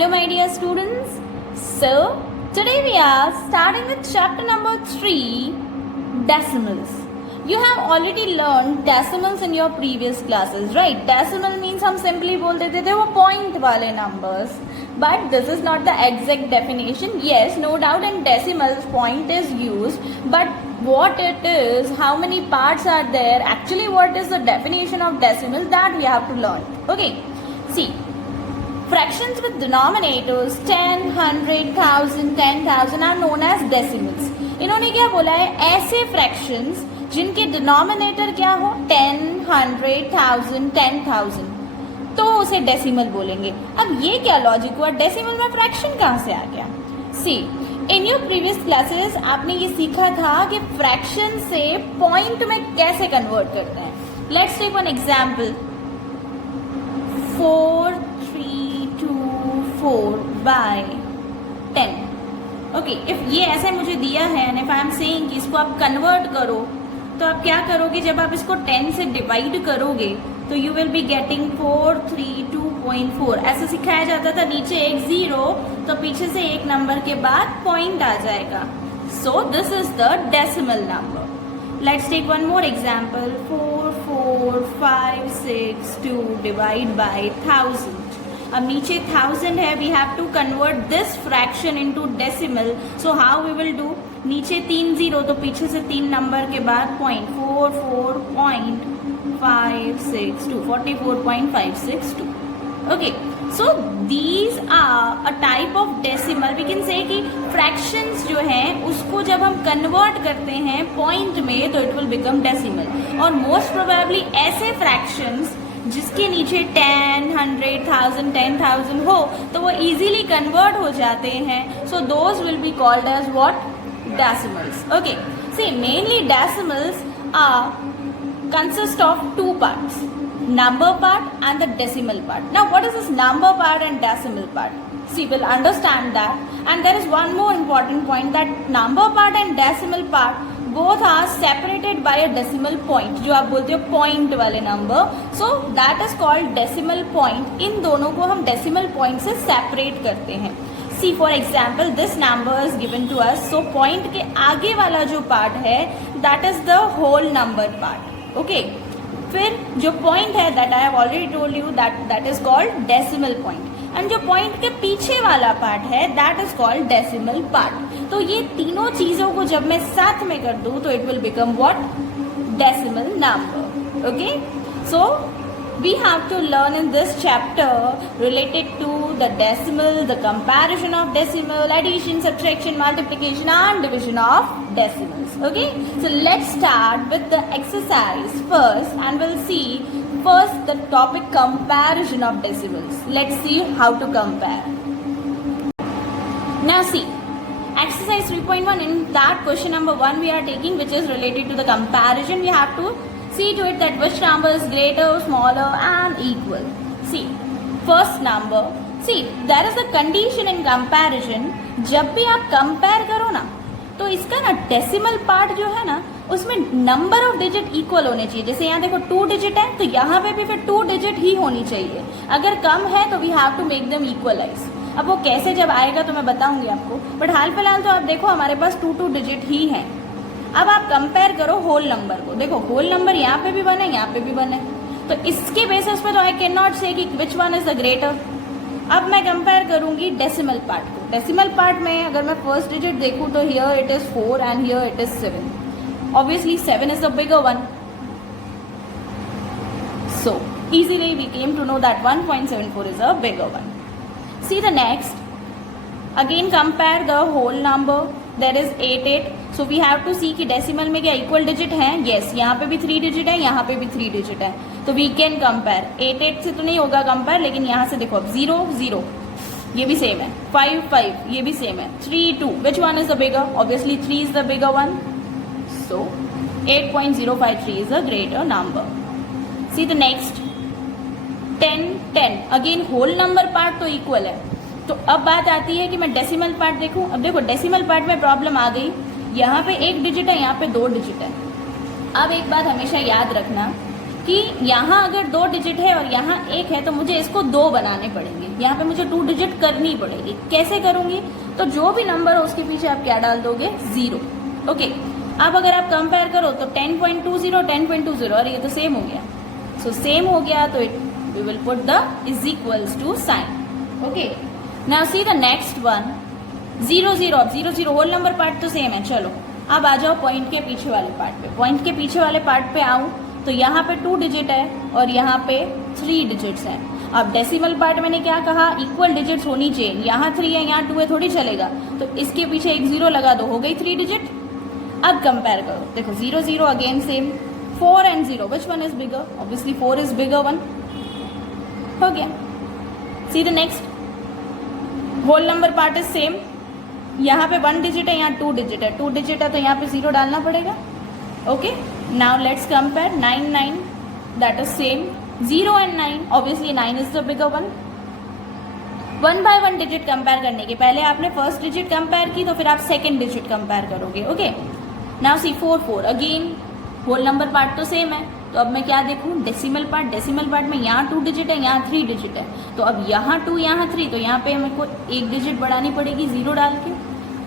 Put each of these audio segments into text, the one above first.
Hello my dear students. So today we are starting with chapter number 3, decimals. You have already learned decimals in your previous classes, right? Decimal means हम simply बोल देते थे वो point वाले numbers. But this is not the exact definition. Yes, no doubt in decimals point is used, but what it is, how many parts are there, actually what is the definition of decimal, that we have to learn. Okay, see, fractions with denominators 10, 100, 1000, 10,000 are known as decimals. इन्होंने क्या बोला है, ऐसे fractions जिनके denominator क्या हो 10, 100, 1000, 10,000, तो उसे डेसिमल बोलेंगे. अब ये क्या लॉजिक हुआ, डेसिमल में फ्रैक्शन कहाँ से आ गया? सी, इन योर प्रीवियस क्लासेस आपने ये सीखा था कि फ्रैक्शन से पॉइंट में कैसे कन्वर्ट करते हैं. Let's take one example, 4324 by 10. Okay, if ये ऐसे मुझे दिया है and if I am saying कि इसको आप कन्वर्ट करो, तो आप क्या करोगे, जब आप इसको 10 से डिवाइड करोगे तो यू विल बी गेटिंग 432.4. ऐसे सिखाया जाता था, नीचे एक जीरो तो पीछे से एक नंबर के बाद पॉइंट आ जाएगा. So this is the decimal number. Let's take one more example, 44562 divide by 1000. अब नीचे 1000 है, we have to convert this fraction into decimal. So how we will do, नीचे 3 जीरो तो पीछे से 3 नंबर के बाद point, 44.562. Okay, so these are a type of decimal. We can say कि फ्रैक्शंस जो हैं उसको जब हम कन्वर्ट करते हैं पॉइंट में तो इट विल बिकम डेसिमल. और मोस्ट प्रोबेबली ऐसे फ्रैक्शंस जिसके नीचे 10, 100, 1000, 10,000 हो तो वो इजीली कन्वर्ट हो जाते हैं. So those will be called as what, decimals. Okay, see, mainly decimals are consist of two parts, number part and the decimal part. Now what is this number part and decimal part? See, we'll understand that, and there is one more important point, that number part and decimal part both are separated by a decimal point. जो आप बोलते हो point वाले number, so that is called decimal point. इन दोनों को हम decimal point से separate करते हैं. See, for example, this number is given to us. So point के आगे वाला जो part है that is the whole number part. Okay. फिर जो point है that I have already told you that is called decimal point. And जो point के पीछे वाला part है that is called decimal part. तो ये तीनों चीजों को जब मैं साथ में कर दूँ तो it will become what? Decimal number. Okay. So we have to learn in this chapter related to the decimal, the comparison of decimal, addition, subtraction, multiplication and division of decimals. Okay, so let's start with the exercise first and we'll see first the topic comparison of decimals. Let's see how to compare. Now see, exercise 3.1, in that question number 1 we are taking, which is related to the comparison. We have to see to it that which number is greater, smaller and equal. See, first number, see, there is a condition in comparison. जब भी आप compare करो ना तो इसका ना decimal part जो है ना उसमें number of digit equal होने चाहिए. जैसे यहाँ देखो 2 digit है तो यहाँ पे भी फिर 2 digit ही होनी चाहिए. अगर कम है तो we have to make them equalize. अब वो कैसे जब आएगा तो मैं बताऊंगी आपको, बट हाल फिलहाल तो आप देखो हमारे पास 2 digit ही है. अब आप कंपेयर करो होल नंबर को, देखो होल नंबर यहाँ पे भी 1 है, यहाँ पे भी 1 है, तो इसके बेसिस पे तो आई कैन नॉट से कि which one is the greater. अब मैं कंपेयर करूंगी डेसिमल पार्ट को. डेसिमल पार्ट में अगर मैं फर्स्ट डिजिट देखूं तो here it is 4 and here it is 7. Obviously 7 is the bigger one. So easily we came to know that 1.74 is a bigger one. See the next, again compare the whole number. There is 8. So we have to see कि decimal में क्या equal digit है. Yes, यहाँ पे भी 3 digit है, यहाँ पे भी 3 डिजिट है, तो वी कैन कंपेयर. 8 से तो नहीं होगा कंपेयर, लेकिन यहाँ से देखो अब 0 0 ये भी सेम है, 5 5 ये भी सेम है, 3 2 which one is the bigger? Obviously 3 is the bigger one. So 8.053 is a greater number. See the next, 10 10. Again whole number part तो इक्वल है, तो अब बात आती है कि मैं डेसिमल पार्ट देखूं. अब देखो डेसिमल पार्ट में प्रॉब्लम आ गई, यहाँ पे 1 डिजिट है, यहाँ पे 2 डिजिट है. अब एक बात हमेशा याद रखना कि यहाँ अगर 2 डिजिट है और यहाँ 1 है तो मुझे इसको 2 बनाने पड़ेंगे, यहाँ पे मुझे 2 डिजिट करनी पड़ेगी। कैसे करूंगी? तो जो भी नंबर हो उसके पीछे आप क्या डाल दोगे? 0। ओके, अब अगर आप कंपेयर करो तो 10.20 10.20 और ये तो सेम हो गया। सो सेम हो गया तो we will put the is equals to sign. Okay, now see the next one 0 0। अब 0 0 होल नंबर पार्ट तो सेम है। चलो अब आ जाओ पॉइंट के पीछे वाले पार्ट पे। पॉइंट के पीछे वाले पार्ट पे आऊं तो यहाँ पे 2 डिजिट है और यहाँ पे 3 डिजिट्स हैं। अब डेसिमल पार्ट मैंने क्या कहा? इक्वल डिजिट्स होनी चाहिए। यहाँ 3 है, यहाँ 2 है, थोड़ी चलेगा। तो इसके पीछे एक 0 लगा दो, हो गई 3 डिजिट। अब कंपेयर करो, देखो 0 0 again same. 4 and 0 which one is bigger? Obviously 4 is bigger one. हो गया। See the next whole number part is same. यहाँ पे 1 डिजिट है, यहाँ 2 डिजिट है। 2 डिजिट है तो यहाँ पे 0 डालना पड़ेगा। Okay, now let's compare 9 9 that is same. 0 and 9 obviously 9 is the bigger one. 1 by 1 digit compare करने के पहले आपने फर्स्ट डिजिट कंपेयर की तो फिर आप सेकेंड डिजिट कंपेयर करोगे। Okay, now see 4 4 again whole number part तो सेम है। तो अब मैं क्या देखूं? Decimal part. डेसिमल पार्ट में यहाँ 2 डिजिट है, यहाँ 3 डिजिट है। तो अब यहाँ 2 यहाँ 3 तो यहाँ पे मेरे को एक डिजिट बढ़ानी पड़ेगी 0 डाल के।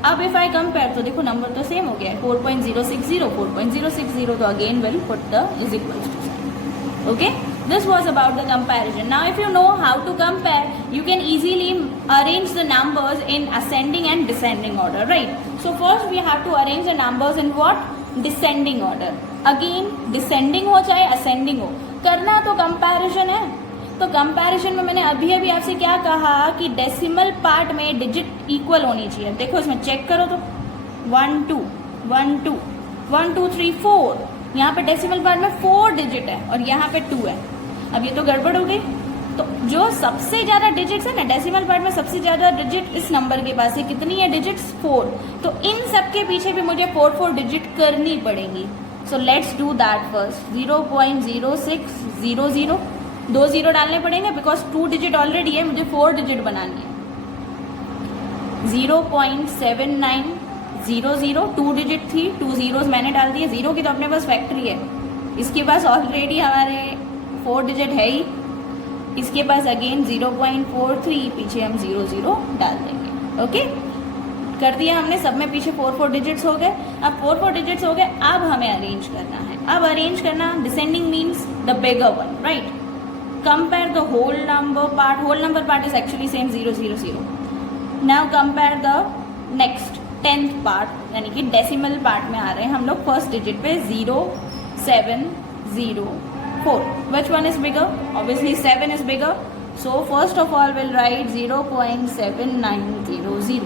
अब इफ आई कंपेयर तो देखो नंबर तो सेम हो गया है 4.060 4.060 तो again will put the is equals to sign. Okay, this was about the comparison. Now if you know how to compare, you can easily arrange the numbers in ascending and descending order, right? So first we have to arrange the numbers in what? Descending order. Again descending हो चाहे ascending हो, करना तो comparison है। तो comparison में मैंने अभी आपसे क्या कहा कि डेसिमल पार्ट में डिजिट इक्वल होनी चाहिए। देखो इसमें चेक करो तो 1 2 1 2 1 2 3 4, यहाँ पे डेसिमल पार्ट में 4 डिजिट है और यहाँ पे 2 है। अब ये तो गड़बड़ हो गई। तो जो सबसे ज्यादा डिजिट्स है ना डेसिमल पार्ट में, सबसे ज्यादा डिजिट इस नंबर के पास है। कितनी है डिजिट्स? 4। तो इन सब के पीछे भी मुझे 4 4 डिजिट करनी पड़ेंगी। So let's do that first. 0.0600 2 0 डालने पड़ेंगे बिकॉज 2 डिजिट ऑलरेडी है, मुझे 4 डिजिट बनानी है। 0.7900 2 डिजिट थी, 2 zeros मैंने डाल दिए। 0 की तो अपने पास फैक्ट्री है, इसके पास ऑलरेडी हमारे 4 डिजिट है ही। इसके पास अगेन 0.43, पीछे हम 0 0 डाल देंगे। ओके, कर दिया हमने। सब में पीछे 4 4 डिजिट्स हो गए। अब 4 4 डिजिट्स हो गए, अब हमें अरेंज करना है। अब अरेंज करना, descending means the bigger one, right? Compare the whole number part. Whole number part is actually same 0 0 0. Now compare the next 10th part, यानी कि डेसिमल पार्ट में आ रहे हैं हम लोग फर्स्ट डिजिट पे 0 7 0 4. Which one is bigger? Obviously 7 is bigger. So first of all we'll write 0.7900.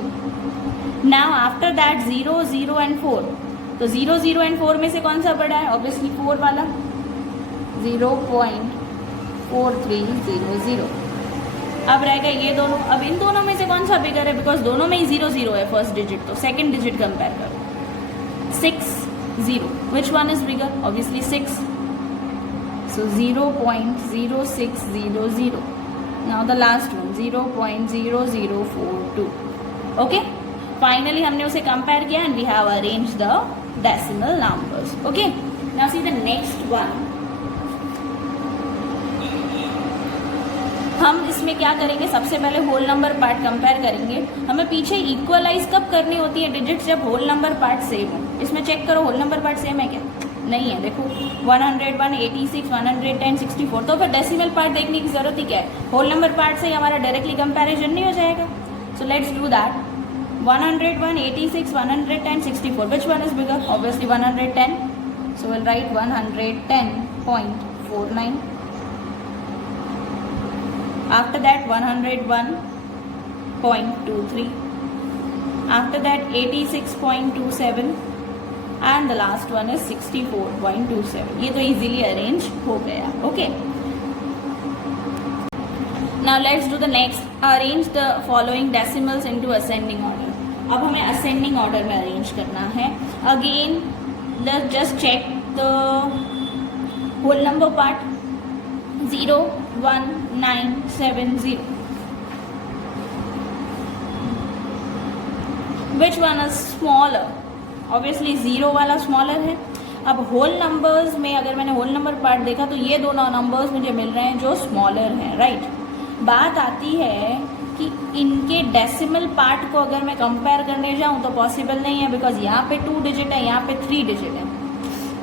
Now after that 0 0 and 4. तो 0 0 and 4 में से कौन सा बड़ा है? Obviously 4 वाला। 0.4300। अब रहेगा ये दोनों। अब इन दोनों में से कौन सा बिगर है? बिकॉज दोनों में ही 0 0 है फर्स्ट डिजिट। तो सेकंड डिजिट कंपेयर करो 6 0। Which one is bigger? Obviously 6। So 0.0600। Now the last one 0.0042। Okay, finally हमने उसे कंपेयर किया and we have arrange the decimal numbers. Okay, now see the next one. हम इसमें क्या करेंगे? सबसे पहले होल नंबर पार्ट कंपेयर करेंगे। हमें पीछे इक्वलाइज कब करनी होती है डिजिट्स? जब होल नंबर पार्ट सेम हो। इसमें चेक करो होल नंबर पार्ट सेम है क्या? नहीं है। देखो 101 86 110 64। तो फिर डेसिमल पार्ट देखने की जरूरत ही क्या है? होल नंबर पार्ट से ही हमारा डायरेक्टली कंपैरिजन नहीं हो जाएगा। So let's do that. 101 86 110 64। Which one is bigger? Obviously 110। So will right 110.49। After that 101.23, after that 86.27 and the last one is 64.27. ये तो easily arrange हो गया। Okay, now let's do the next. Arrange the following decimals into ascending order. अब हमें ascending order में arrange करना है। Again let's just check the whole number part। 01970. Which one is smaller? Obviously 0 वाला smaller है। अब होल नंबर्स में अगर मैंने होल नंबर पार्ट देखा तो ये दोनों नंबर्स मुझे मिल रहे हैं जो स्मॉलर हैं, राइट। बात आती है कि इनके डेसिमल पार्ट को अगर मैं कंपेयर करने जाऊं तो पॉसिबल नहीं है, बिकॉज यहाँ पे 2 डिजिट है, यहाँ पे 3 डिजिट है,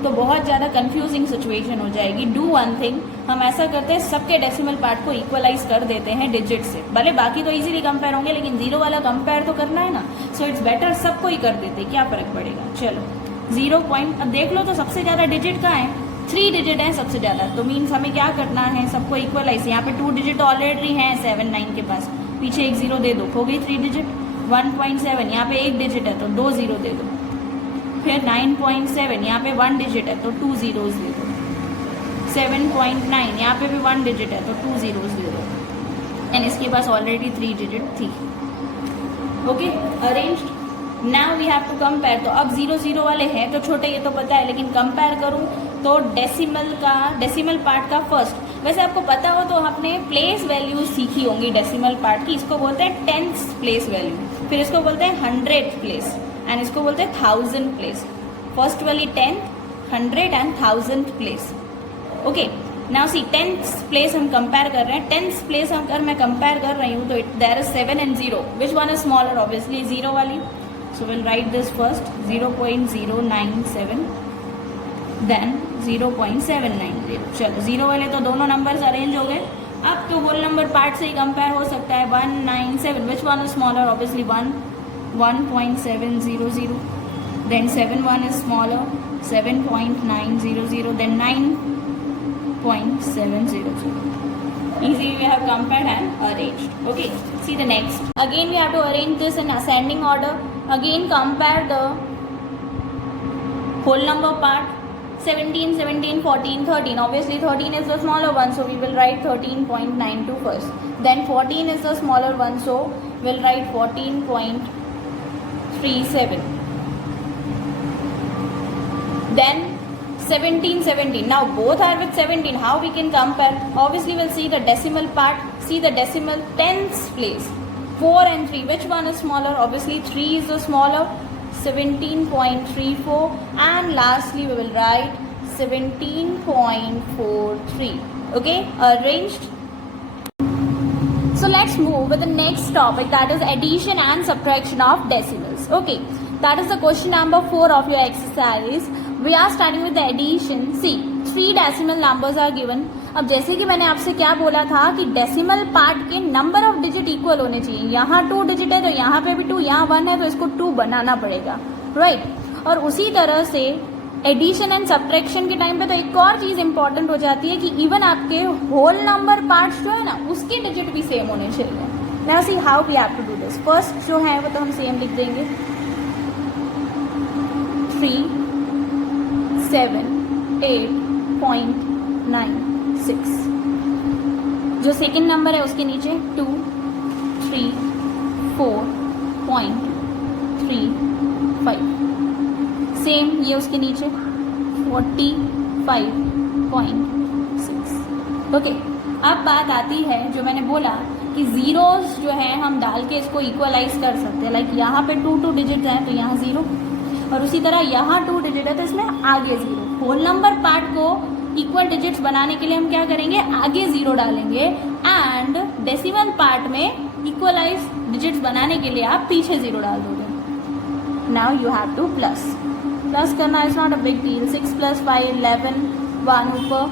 तो बहुत ज़्यादा कंफ्यूजिंग सिचुएशन हो जाएगी। डू वन थिंग, हम ऐसा करते हैं सबके डेसिमल पार्ट को इक्वलाइज कर देते हैं डिजिट से, भले बाकी तो इजीली कंपेयर होंगे लेकिन जीरो वाला कंपेयर तो करना है ना, सो इट्स बेटर सबको ही कर देते, क्या फर्क पड़ेगा। चलो 0 पॉइंट, अब देख लो तो सबसे ज़्यादा डिजिट कहाँ है, 3 डिजिट है सबसे ज़्यादा, तो मीन्स हमें क्या करना है, सबको इक्वलाइज। यहाँ पे 2 डिजिट ऑलरेडी हैं 7 9 के पास, पीछे एक 0 दे दो, हो गई 3 डिजिट। 1.7 यहाँ पे 1 डिजिट है तो 2 0 दे दो, फिर 9.7 यहाँ पे 1 डिजिट है तो 2 zeros दे दो। 7.9 यहाँ पे भी 1 डिजिट है तो 2 zeros दे दो, एंड इसके पास ऑलरेडी 3 डिजिट थी। Okay, arranged. Now we have to compare, तो अब 0 0 वाले हैं तो छोटे, ये तो पता है, लेकिन कंपेयर करूँ तो डेसिमल पार्ट का फर्स्ट, वैसे आपको पता हो तो आपने प्लेस वैल्यू सीखी होंगी डेसिमल पार्ट की, इसको बोलते हैं 10th प्लेस वैल्यू, फिर इसको बोलते हैं 100th प्लेस, एंड इसको बोलते हैं 1000 प्लेस। फर्स्ट वाली 10th, 100 and 1000th place. Okay, now C 10th place हम कंपेयर कर रहे हैं, 10th प्लेस अगर मैं कंपेयर कर रही हूँ तो there is 7 and 0, which one is smaller, obviously 0 वाली, so will write this first 0.097 then 0.790। चलो 0 वाले तो दोनों नंबर्स अरेंज हो गए, अब तो होल नंबर पार्ट से ही कंपेयर हो सकता है। 197, विच one is smaller, obviously 1.700, then 7 1 is smaller, 7.900, then 9.700. Easy, we have compared and arranged. Okay, see the next. Again we have to arrange this in ascending order. Again compare the whole number part. 17, 17, 14, 13. Obviously 13 is the smaller one, so we will write 13.92 first. Then 14 is the smaller one, so we'll write 14.37. Then 17, 17. Now both are with 17. How we can compare? Obviously we'll see the decimal part. See the decimal 10th place. 4 and 3. Which one is smaller? Obviously 3 is the smaller. 17.34. And lastly we will write 17.43. Okay, arranged. So let's move with the next topic, that is addition and subtraction of decimals. Okay, that is the question number 4 of your exercise. We are starting with the addition. See, 3 decimal numbers are given. अब जैसे कि मैंने आपसे क्या बोला था कि decimal part के नंबर ऑफ डिजिट इक्वल होने चाहिए। यहाँ 2 डिजिट है तो यहाँ पे भी 2, यहाँ 1 है तो इसको 2 बनाना पड़ेगा, राइट। और उसी तरह से एडिशन एंड सब्ट्रैक्शन के टाइम पे तो एक और चीज़ इंपॉर्टेंट हो जाती है कि इवन आपके होल नंबर पार्ट्स जो है ना उसके डिजिट भी सेम होने चाहिए। Now see how we have to do this. First जो है वो तो हम सेम लिख देंगे, 3 7 8.96। जो सेकेंड नंबर है उसके नीचे 2 3 4.35। सेम ये उसके नीचे 45.6। ओके, अब बात आती है जो मैंने बोला कि जीरोस जो है हम डाल के इसको इक्वलाइज कर सकते हैं। लाइक यहाँ पे 2 डिजिट हैं तो यहाँ 0, और उसी तरह यहाँ 2 डिजिट है तो इसमें आगे 0। होल नंबर पार्ट को इक्वल डिजिट्स बनाने के लिए हम क्या करेंगे, आगे 0 डालेंगे, एंड डेसिमल पार्ट में इक्वलाइज डिजिट्स बनाने के लिए आप पीछे 0 डाल दोगे। Now you have to plus करना, is not a big deal. 6 + 5 11, 1 ऊपर,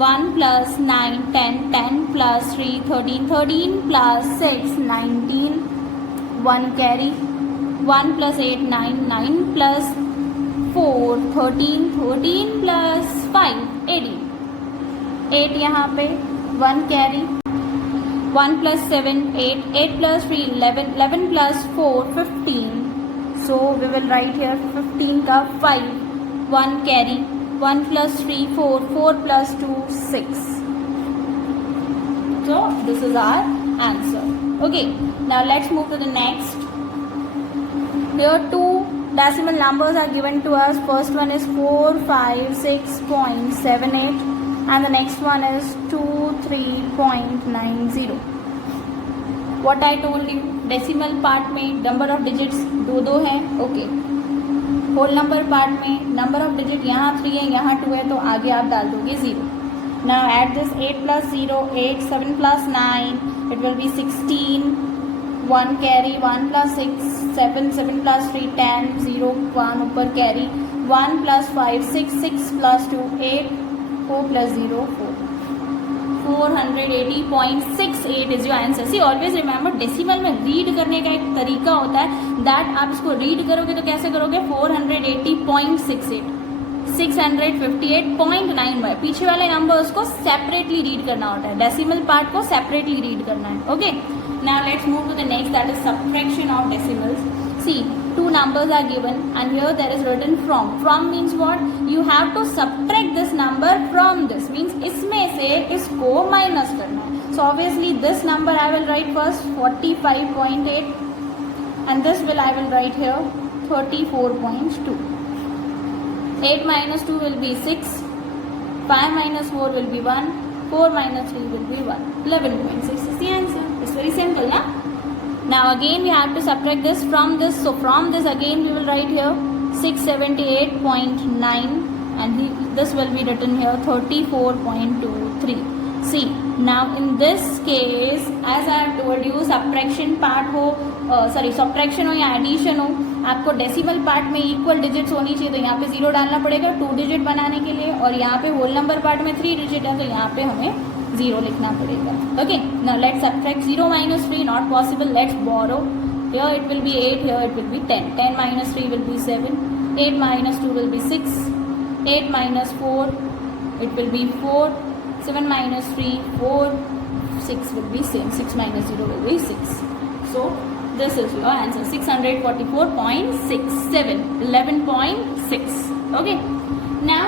1 + 9 10, 10 + 3 13, 13 + 6 19, 1 कैरी, 1 + 8 9, 9 + 4 13, 13 + 5 18, 8 यहाँ पे, 1 carry, 1 + 7 8, 8 + 3 11, 11 + 4 15, so we will write here 15 का 5, 1 carry, 1 + 3 4, 4 + 2 6. So this is our answer. Okay, now let's move to the next. Here 2 decimal numbers are given to us. First one is 456.78 and the next one is 23.90. What I told you, decimal part में number of digits 2 है. Okay, whole number part में number of digit यहाँ 3 है, यहाँ 2 है, तो आगे आप डाल दोगे 0. Now at this 8 plus 0, 8, 7 plus 9, it will be 16, 1 carry, 1 plus 6, 7, 7 plus 3, 10, 0, 1 ऊपर carry, 1 plus 5, 6, 6 plus 2, 8, 4 plus 0, 4. 480.68 is your answer. See, always remember decimal में रीड करने का एक तरीका होता है, दैट आप इसको रीड करोगे तो कैसे करोगे, 480.68, 658.9 पीछे वाले नंबर्स को सेपरेटली रीड करना होता है, डेसिमल पार्ट को सेपरेटली रीड करना है. Okay, now let's move to the next, that is subtraction of decimals. See, two numbers are given and here there is written from means what, you have to subtract this number from this, means इसमें से इसको minus करना है. So obviously this number I will write first 45.8 and this will I will write here 34.2. 8 minus 2 will be 6, 5 minus 4 will be 1, 4 minus 3 will be 1, 11.6 is the answer. It's very simple, na? Now again we have to subtract this from this, so from this again we will write here 678.9 and this will be written here 34.23. See, now in this case as I have told you, subtraction part हो subtraction हो या addition हो, आपको decimal part में equal digits होनी चाहिए, तो यहाँ पे 0 डालना पड़ेगा 2 डिजिट बनाने के लिए, और यहाँ पे होल नंबर पार्ट में 3 डिजिट है तो यहाँ पे हमें 0 लिखना पड़ेगा. Okay, now let's subtract 0 minus 3, not possible, let's borrow. Here it will be 8, here it will be 10, 10 minus 3 will be 7, 8 minus 2 will be 6, 8 minus 4 it will be 4, 7 minus 3 4, 6 will be 6, 6 minus 0 will be 6. So this is your answer, 644.67, 11.6. Okay, now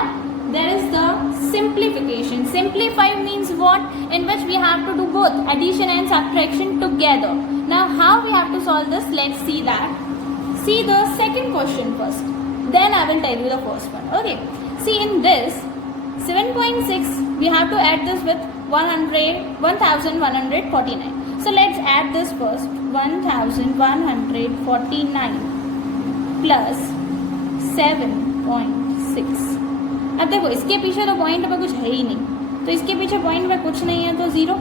there is the simplification. Simplify means what, in which we have to do both addition and subtraction together. Now how we have to solve this, let's see that. See the second question first, then I will tell you the first one. Okay, see in this 7.6 we have to add this with 1149. So let's add this first, 1149 plus 7.6. अब देखो इसके पीछे तो point पे कुछ है ही नहीं, तो इसके पीछे पॉइंट पे कुछ नहीं है तो 0,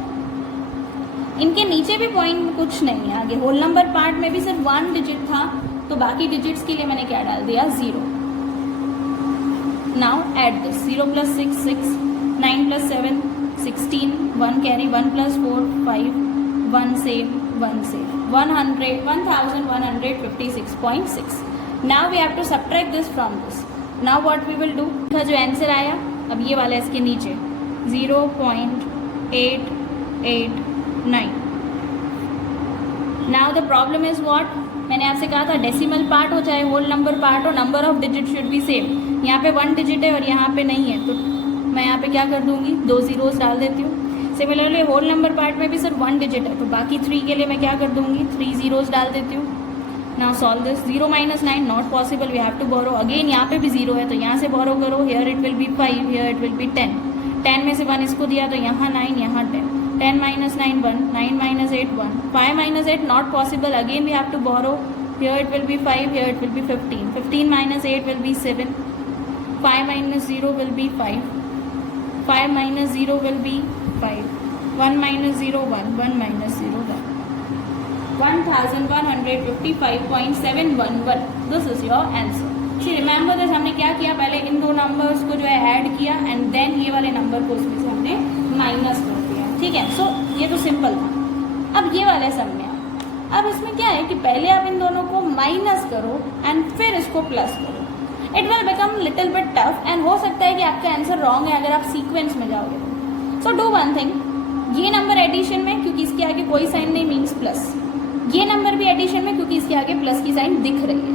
इनके नीचे भी पॉइंट में कुछ नहीं है, आगे होल नंबर पार्ट में भी सिर्फ 1 डिजिट था, तो बाकी डिजिट्स के लिए मैंने क्या डाल दिया, 0. Now add this, 0 plus 6 6, 9 plus 7 16, 1 carry, 1 plus 4 5, 1 save 1156.6. Now we have to subtract this from this. Now what we will do, का जो आंसर आया, अब ये वाला इसके नीचे 0.889. Now the problem is what, मैंने आपसे कहा था डेसिमल पार्ट हो चाहे होल नंबर पार्ट हो, number of digit should be same. यहाँ पे 1 डिजिट है और यहाँ पे नहीं है, तो मैं यहाँ पे क्या कर दूंगी, 2 zeros डाल देती हूँ. सिमिलरली होल नंबर पार्ट में भी सिर्फ 1 डिजिट है, तो बाकी 3 के लिए मैं क्या कर दूंगी, 3 zeros डाल देती हूँ. Now solve this, 0 minus 9 not possible, we have to borrow. Again यहाँ पे भी 0 है तो यहाँ से बोरो करो, here it will B 5, here it will be 10. 10 में से 1 इसको दिया तो यहाँ 9, यहाँ 10. 10 minus 9 1, 9 minus 8 1, 5 minus 8 not possible, again we have to borrow. Here it will be 5, here it will be 15. 15 minus 8 will be 7. 5 minus 0 will be 5. 5 minus 0 will be 5. 1 minus 0 1, 1 minus 0 1. 1155.711. This is your answer. See, remember this, हमने क्या किया, पहले इन दो numbers को जो है add किया and then ये वाले नंबर को उसमें से हमने माइनस कर दिया. ठीक है, सो ये तो सिंपल था. अब ये वाले सम में अब इसमें क्या है कि पहले आप इन दोनों को माइनस करो एंड फिर इसको प्लस करो. It will become little bit tough and हो सकता है कि आपका आंसर रॉन्ग है अगर आप सीक्वेंस में जाओगे. सो डू वन थिंग, ये नंबर एडिशन में क्योंकि इसके आगे कोई साइन नहीं मीन्स प्लस, ये नंबर भी एडिशन में क्योंकि इसके आगे प्लस की साइन दिख रही है.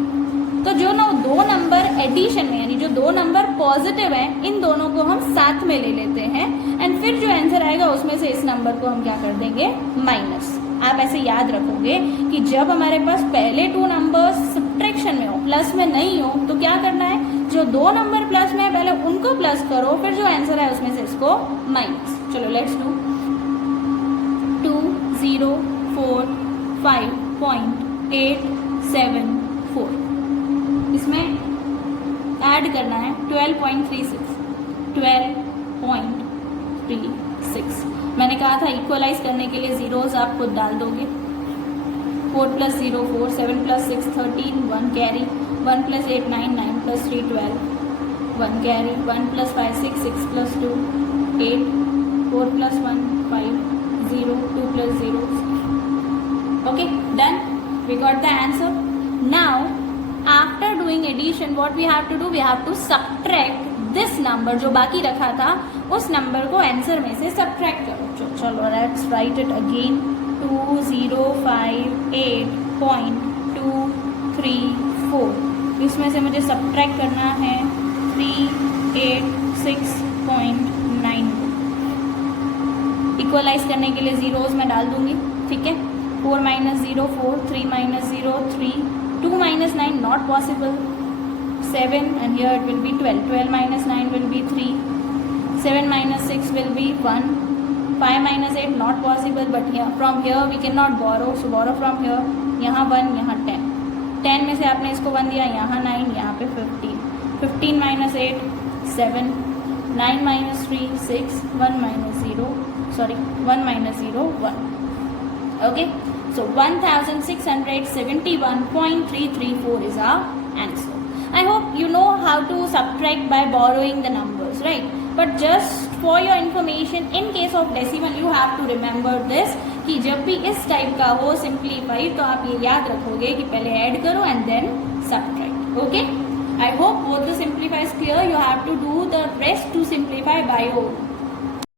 तो जो दो नंबर एडिशन में यानी जो 2 नंबर पॉजिटिव है, इन दोनों को हम साथ में ले लेते हैं एंड फिर जो आंसर आएगा उसमें से इस नंबर को हम क्या कर देंगे, माइनस. आप ऐसे याद रखोगे कि जब हमारे पास पहले 2 नंबर्स सब्ट्रैक्शन में हो, प्लस में नहीं हो, तो क्या करना है, जो 2 नंबर प्लस में है पहले उनको प्लस करो, फिर जो आंसर है उसमें से इसको माइनस. चलो लेट्स डू. 2045.874. इसमें ऐड करना है 12.36 12.36। मैंने कहा था इक्वलाइज करने के लिए जीरोज आप खुद डाल दोगे। 4 + 0 4, 7 + 6 13, 1 carry, 1 + 8 9, 9 + 3 12, 1 carry, 1 + 5 6, 6 + 2 8, 4 + 1 5, 0 2 + 0। Okay, done. We got the answer. Now after doing addition what we have to do, we have to subtract this number जो बाकी रखा था उस नंबर को आंसर में से subtract करो। चलो let's write it again। 2058.234 इसमें से मुझे subtract करना है 386.9। इक्वलाइज करने के लिए जीरोज में डाल दूंगी, ठीक है। 4 - 0 4, 3 - 0 3, 2 - 9 not possible, 7 and here it will be 12, 12 - 9 will be 3, 7 - 6 will be 1, 5 - 8 not possible, but here from here we cannot borrow, so borrow from here। यहाँ 1 यहाँ 10, 10 में से आपने इसको 1 दिया, यहाँ 9 यहाँ पे 15, 15 - 8 7, 9 - 3 6, 1 - 0 1। Okay, so 1671.334 is our answer. I hope you know how to subtract by borrowing the numbers, right? But just for your information, in case of decimal you have to remember this कि जब भी इस type का हो simplify तो आप ये याद रखोगे कि पहले ऐड करो and then subtract. Okay, I hope both the simplify is clear. You have to do the rest to simplify by your own.